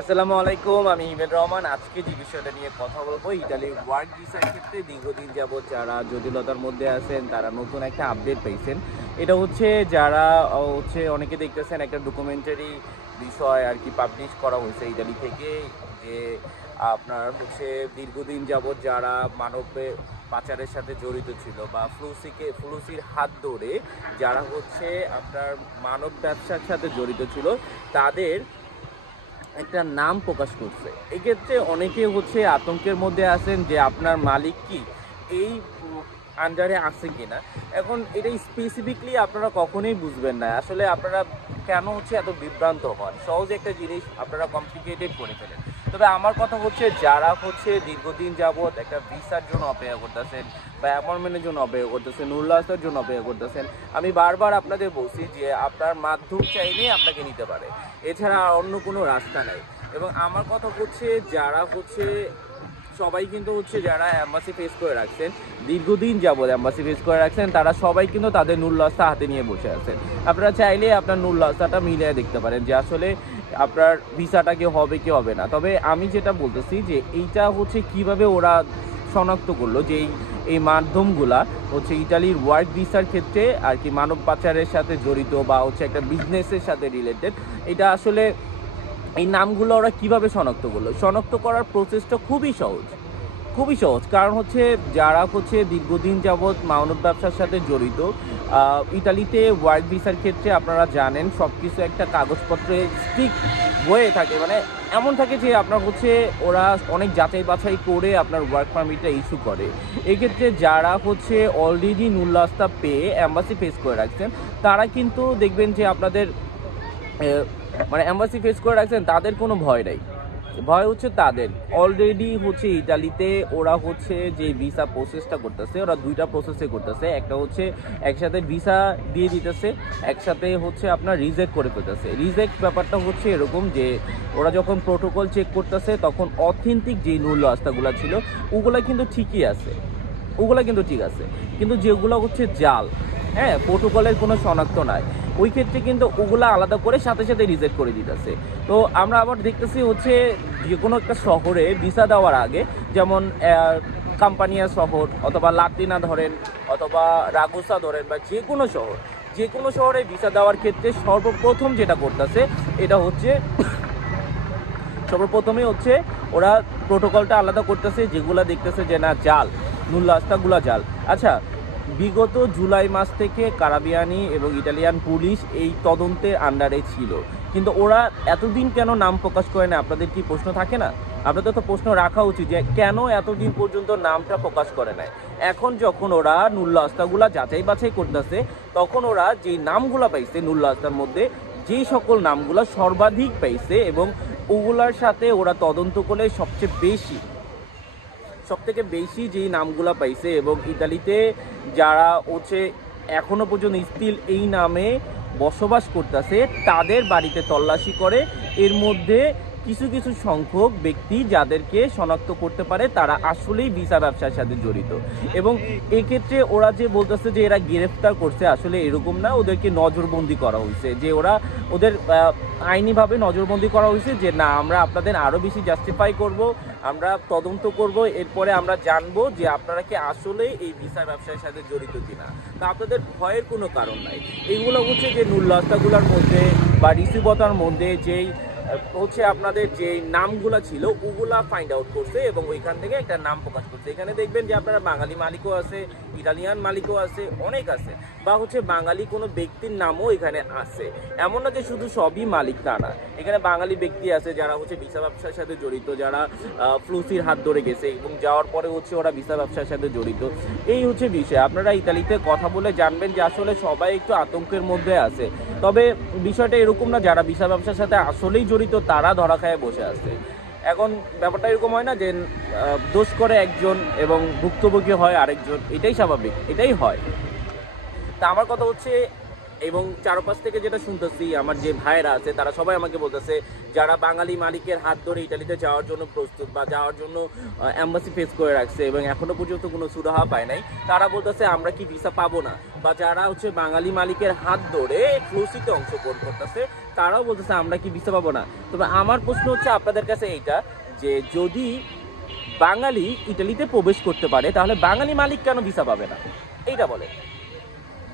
আসসালামু আলাইকুম, আমি হিমেদ রহমান। আজকে যে বিষয়টা নিয়ে কথা বলবো, ইতালি ওয়ার্ক ভিসার ক্ষেত্রে দীর্ঘদিন যাবৎ যারা জটিলতার মধ্যে আছেন তারা নতুন একটা আপডেট পেয়েছেন। এটা হচ্ছে যারা অনেকে দেখতেছেন একটা ডকুমেন্টারি বিষয় আর কি পাবলিশ করা হয়েছে ইতালি থেকে, যে আপনার হচ্ছে দীর্ঘদিন যাবৎ যারা মানবে পাচারের সাথে জড়িত ছিল বা ফ্লুসির হাত ধরে যারা হচ্ছে আপনার মানব ব্যবসার সাথে জড়িত ছিল তাদের একটা নাম প্রকাশ করছে। এক্ষেত্রে অনেকে হচ্ছে আতঙ্কের মধ্যে আছেন যে আপনার মালিক কি এই আন্ডারে আছে কিনা। এখন এটা স্পেসিফিকলি আপনারা কখনোই বুঝবেন না। আসলে আপনারা কেন হচ্ছে এত বিভ্রান্ত হন, সহজ একটা জিনিস আপনারা কমপ্লিকেটেড করে ফেলেন। তবে আমার কথা হচ্ছে যারা হচ্ছে দীর্ঘদিন যাবৎ একটা ভিসার জন্য অপেক্ষা করতেছেন বা অ্যাপয়েন্টমেন্টের জন্য অপেক্ষা করতেছেন, উল্লাসের জন্য অপেক্ষা করতেছেন, আমি বারবার আপনাদের বলছি যে আপনার মাধ্যম চাইলেই আপনাকে নিতে পারে, এছাড়া আর অন্য কোনো রাস্তা নাই। এবং আমার কথা হচ্ছে যারা হচ্ছে সবাই কিন্তু হচ্ছে যারা অ্যাম্বাসি ফেস করে রাখছেন, দীর্ঘদিন যাবৎ অ্যাম্বাসি ফেস করে রাখছেন, তারা সবাই কিন্তু তাদের নুল্লাস্তা হাতে নিয়ে বসে আছেন। আপনারা চাইলে আপনার নুল্লাস্তাটা মিলিয়ে দেখতে পারেন যে আসলে আপনার ভিসাটা কি হবে কি হবে না। তবে আমি যেটা বলতেছি যে এইটা হচ্ছে কিভাবে ওরা শনাক্ত করলো যে এই মাধ্যমগুলা হচ্ছে ইতালির ওয়ার্ক ভিসার ক্ষেত্রে আর কি মানব পাচারের সাথে জড়িত বা হচ্ছে একটা বিজনেসের সাথে রিলেটেড। এটা আসলে এই নামগুলো ওরা কিভাবে শনাক্ত করলো, শনাক্ত করার প্রসেসটা খুবই সহজ, খুবই সহজ। কারণ হচ্ছে যারা হচ্ছে দীর্ঘদিন যাবৎ মানব ব্যবসার সাথে জড়িত, ইতালিতে ওয়ার্ক ভিসার ক্ষেত্রে আপনারা জানেন সব কিছু একটা কাগজপত্রে স্টিক হয়ে থাকে, মানে এমন থাকে যে আপনার হচ্ছে ওরা অনেক যাচাই বাছাই করে আপনার ওয়ার্ক পারমিটটা ইস্যু করে। এক্ষেত্রে যারা হচ্ছে অলরেডি নুল্লাস্তা পেয়ে অ্যাম্বাসি ফেস করে রাখছেন, তারা কিন্তু দেখবেন যে আপনাদের মানে অ্যাম্বাসি ফেস করে রাখছেন, তাদের কোনো ভয় নাই। ভয় হচ্ছে তাদের অলরেডি হচ্ছে ইতালিতে ওরা হচ্ছে যে ভিসা প্রসেসটা করতেছে, ওরা দুইটা প্রসেসে করতেছে। একটা হচ্ছে একসাথে ভিসা দিয়ে দিতেছে, একসাথে হচ্ছে আপনার রিজেক্ট করে ফেলতেছে। রিজেক্ট ব্যাপারটা হচ্ছে এরকম যে ওরা যখন প্রোটোকল চেক করতেছে তখন অথেন্টিক যেই মূল্য আস্থাগুলো ছিল ওগুলো কিন্তু ঠিকই আছে, ওগুলো কিন্তু ঠিক আছে, কিন্তু যেগুলো হচ্ছে জাল, হ্যাঁ, প্রোটোকলের কোনো শনাক্ত নাই, ওই ক্ষেত্রে কিন্তু ওগুলা আলাদা করে সাথে সাথে রিজেক্ট করে দিতেছে। তো আমরা আবার দেখতেছি হচ্ছে যে কোনো একটা শহরে ভিসা দেওয়ার আগে, যেমন কাম্পানিয়া শহর অথবা লাতিনা ধরেন অথবা রাগুসা ধরেন বা যে কোনো শহরে ভিসা দেওয়ার ক্ষেত্রে সর্বপ্রথম যেটা করতেছে এটা হচ্ছে সর্বপ্রথমে হচ্ছে ওরা প্রোটোকলটা আলাদা করতেছে, যেগুলো দেখতেছে যে না জাল, মূল রাস্তাগুলো জাল। আচ্ছা, বিগত জুলাই মাস থেকে কারাবিয়ানি এবং ইটালিয়ান পুলিশ এই তদন্তের আন্ডারে ছিল, কিন্তু ওরা এতদিন কেন নাম প্রকাশ করে না? আপনাদের কি প্রশ্ন থাকে না? আপনাদের তো প্রশ্ন রাখা উচিত যে কেন এতদিন পর্যন্ত নামটা প্রকাশ করে নাই। এখন যখন ওরা নুল্লা আস্তাগুলা যাচাই বাছাই করতেছে, তখন ওরা যে নামগুলা পাইছে নুল্লা আস্তার মধ্যে, যে সকল নামগুলা সর্বাধিক পাইছে এবং ওগুলার সাথে ওরা তদন্ত করলে সবথেকে বেশি যেই নামগুলা পাইছে এবং ইতালিতে যারা হচ্ছে এখনো পর্যন্ত স্টিল এই নামে বসবাস করতেছে তাদের বাড়িতে তল্লাশি করে। এর মধ্যে কিছু কিছু সংখ্যক ব্যক্তি যাদেরকে শনাক্ত করতে পারে তারা আসলেই ভিসা ব্যবসার সাথে জড়িত। এবং এক্ষেত্রে ওরা যে বলতেছে যে এরা গ্রেফতার করছে, আসলে এরকম না, ওদেরকে নজরবন্দি করা হয়েছে, যে ওদের আইনিভাবে নজরবন্দি করা হয়েছে যে না, আমরা আপনাদের আরও বেশি জাস্টিফাই করব, আমরা তদন্ত করব, এরপরে আমরা জানবো যে আপনারা কি আসলেই এই ভিসা ব্যবসার সাথে জড়িত কিনা। তা আপনাদের ভয়ের কোনো কারণ নাই। এইগুলো হচ্ছে যে নুল্লাস্তাগুলোর মধ্যে বা রিসিবতার মধ্যে যেই হচ্ছে আপনাদের যে নামগুলো ছিল ওগুলা ফাইন্ড আউট করছে এবং ওইখান থেকে একটা নাম প্রকাশ করছে। এখানে দেখবেন যে আপনারা বাঙালি মালিকও আছে, ইটালিয়ান মালিকও আছে, অনেক আছে, বা হচ্ছে বাঙালি কোনো ব্যক্তির নামও এখানে আছে। এমন না যে শুধু সবই মালিক, তা না, এখানে বাঙালি ব্যক্তি আছে যারা হচ্ছে ভিসা ব্যবসার সাথে জড়িত, যারা ফ্লুসির হাত ধরে গেছে এবং যাওয়ার পরে হচ্ছে ওরা ভিসা ব্যবসার সাথে জড়িত। এই হচ্ছে বিষয়। আপনারা ইতালিতে কথা বলে জানবেন যে আসলে সবাই একটু আতঙ্কের মধ্যে আছে। তবে বিষয়টা এরকম না, যারা ভিসা ব্যবসার সাথে আসলেই জড়িত তারা ধরা খায় বসে আছে। এখন ব্যাপারটা এরকম হয় না যে দোষ করে একজন এবং ভুক্তভোগী হয় আরেকজন, এটাই স্বাভাবিক, এটাই হয়। তা আমার কথা হচ্ছে এবং চারপাশ থেকে যেটা শুনতেছি আমার যে ভাইয়েরা আছে তারা সবাই আমাকে বলতেছে যারা বাঙালি মালিকের হাত ধরে ইটালিতে যাওয়ার জন্য প্রস্তুত বা যাওয়ার জন্য অ্যাম্বাসি ফেস করে রাখছে এবং এখনো পর্যন্ত কোনো সুরাহা পায় নাই, তারা বলতেছে আমরা কি ভিসা পাবো না। বা যারা হচ্ছে বাঙালি মালিকের হাত ধরে ফ্লুসিতে অংশগ্রহণ করতেছে তারাও বলতেছে আমরা কি ভিসা পাবো না। তবে আমার প্রশ্ন হচ্ছে আপনাদের কাছে এইটা, যে যদি বাঙালি ইটালিতে প্রবেশ করতে পারে তাহলে বাঙালি মালিক কেন ভিসা পাবে না, এইটা বলে।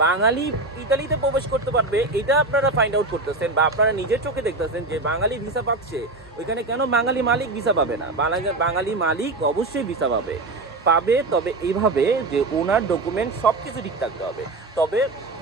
বাঙালি ইতালিতে প্রবেশ করতে পারবে, এটা আপনারা ফাইন্ড আউট করতেছেন বা আপনারা নিজের চোখে দেখতেছেন যে বাঙালি ভিসা পাচ্ছে, ওইখানে কেন বাঙালি মালিক ভিসা পাবে না? বাঙালি মালিক অবশ্যই ভিসা পাবে, তবে এইভাবে যে ওনার ডকুমেন্ট সব কিছু ঠিক থাকতে হবে। তবে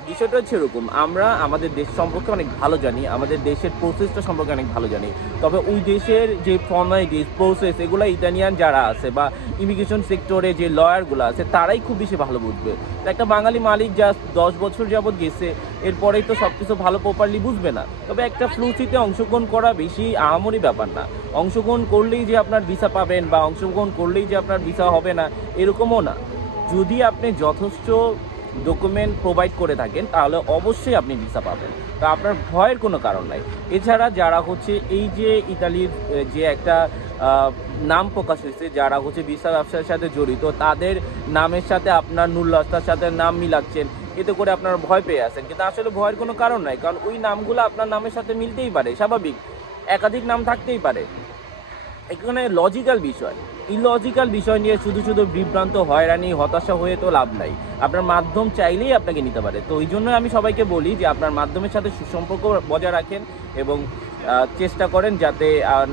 বিষয়টা হচ্ছে এরকম, আমরা আমাদের দেশ সম্পর্কে অনেক ভালো জানি, আমাদের দেশের প্রসেসটা সম্পর্কে অনেক ভালো জানি, তবে ওই দেশের যে ফর্মালিটিস প্রসেস এগুলো ইতালিয়ান যারা আছে বা ইমিগ্রেশন সেক্টরে যে লয়ারগুলো আছে তারাই খুব বেশি ভালো বুঝবে। একটা বাঙালি মালিক যা 10 বছর যাবৎ গেছে এরপরেই তো সব কিছু ভালো প্রপারলি বুঝবে না। তবে একটা ফ্লুসিতে অংশগ্রহণ করা বেশি আহামরি ব্যাপার না, অংশগ্রহণ করলেই যে আপনার ভিসা পাবেন বা অংশগ্রহণ করলেই যে আপনার ভিসা হবে না এরকমও না। যদি আপনি যথেষ্ট ডকুমেন্ট প্রোভাইড করে থাকেন তাহলে অবশ্যই আপনি ভিসা পাবেন, তো আপনার ভয়ের কোনো কারণ নাই। এছাড়া যারা হচ্ছে এই যে ইতালির যে একটা নাম প্রকাশ হয়েছে, যারা হচ্ছে ভিসা ব্যবসার সাথে জড়িত তাদের নামের সাথে আপনার নুল্লাস্তার সাথে নাম মিলাচ্ছেন, এতে করে আপনারা ভয় পেয়ে আছেন, কিন্তু আসলে ভয়ের কোনো কারণ নাই, কারণ ওই নামগুলো আপনার নামের সাথে মিলতেই পারে, স্বাভাবিক একাধিক নাম থাকতেই পারে। এখানে লজিক্যাল বিষয়, ইলজিক্যাল বিষয় নিয়ে শুধু শুধু বিভ্রান্ত হয়রানি হতাশা হয়ে তো লাভ নাই। আপনার মাধ্যম চাইলেই আপনাকে নিতে পারে। তো ওই জন্য আমি সবাইকে বলি যে আপনার মাধ্যমের সাথে সুসম্পর্ক বজায় রাখেন এবং চেষ্টা করেন যাতে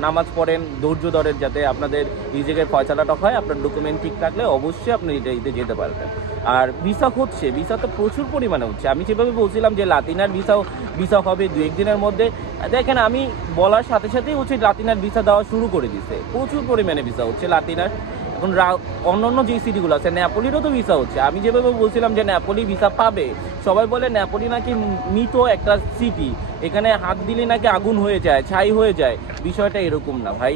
নামাজ পড়েন, ধৈর্য ধরেন, যাতে আপনাদের নিজেকে ফয়সালাটা হয়। আপনার ডকুমেন্ট ঠিক থাকলে অবশ্যই আপনি ইটালিতে যেতে পারবেন। আর ভিসা তো প্রচুর পরিমাণে হচ্ছে। আমি যেভাবে বলছিলাম যে লাতিনার ভিসা হবে 2-1 দিনের মধ্যে, দেখেন আমি বলার সাথে সাথেই হচ্ছে লাতিনার ভিসা দেওয়া শুরু করে দিচ্ছে, প্রচুর পরিমাণে ভিসা হচ্ছে লাতিনার। এখন অন্যান্য যে সিটিগুলো আছে নেপোলিরও তো ভিসা হচ্ছে। আমি যেভাবে বলছিলাম যে নেপোলি ভিসা পাবে, সবাই বলে নেপোলি নাকি মৃত একটা সিটি, এখানে হাত দিলে নাকি আগুন হয়ে যায়, ছাই হয়ে যায়। বিষয়টা এরকম না ভাই,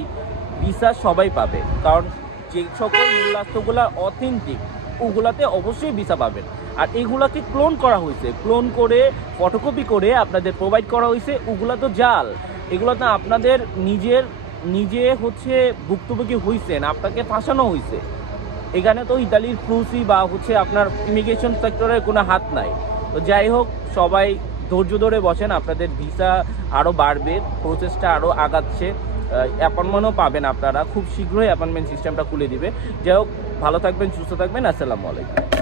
ভিসা সবাই পাবে, কারণ যে সকল মূল্যাস্তগুলো অথেন্টিক ওগুলাতে অবশ্যই ভিসা পাবেন। আর এগুলাকে ক্লোন করা হয়েছে, ক্লোন করে ফটোকপি করে আপনাদের প্রোভাইড করা হয়েছে, ওগুলা তো জাল। এগুলো তো আপনাদের নিজে হচ্ছে ভুক্তভোগী হয়েছেন, আপনাকে ফাঁসানো হয়েছে। এখানে তো ইতালির ফ্লুসি বা হচ্ছে আপনার ইমিগ্রেশন সেক্টরের কোনো হাত নাই। তো যাই হোক, সবাই ধৈর্য ধরে বসেন, আপনাদের ভিসা আরও বাড়বে, প্রসেসটা আরও আগাচ্ছে, অ্যাপয়েন্টমেন্টও পাবেন আপনারা খুব শীঘ্রই, অ্যাপয়েন্টমেন্ট সিস্টেমটা খুলে দিবে। যাই হোক, ভালো থাকবেন, সুস্থ থাকবেন, আসসালামু আলাইকুম।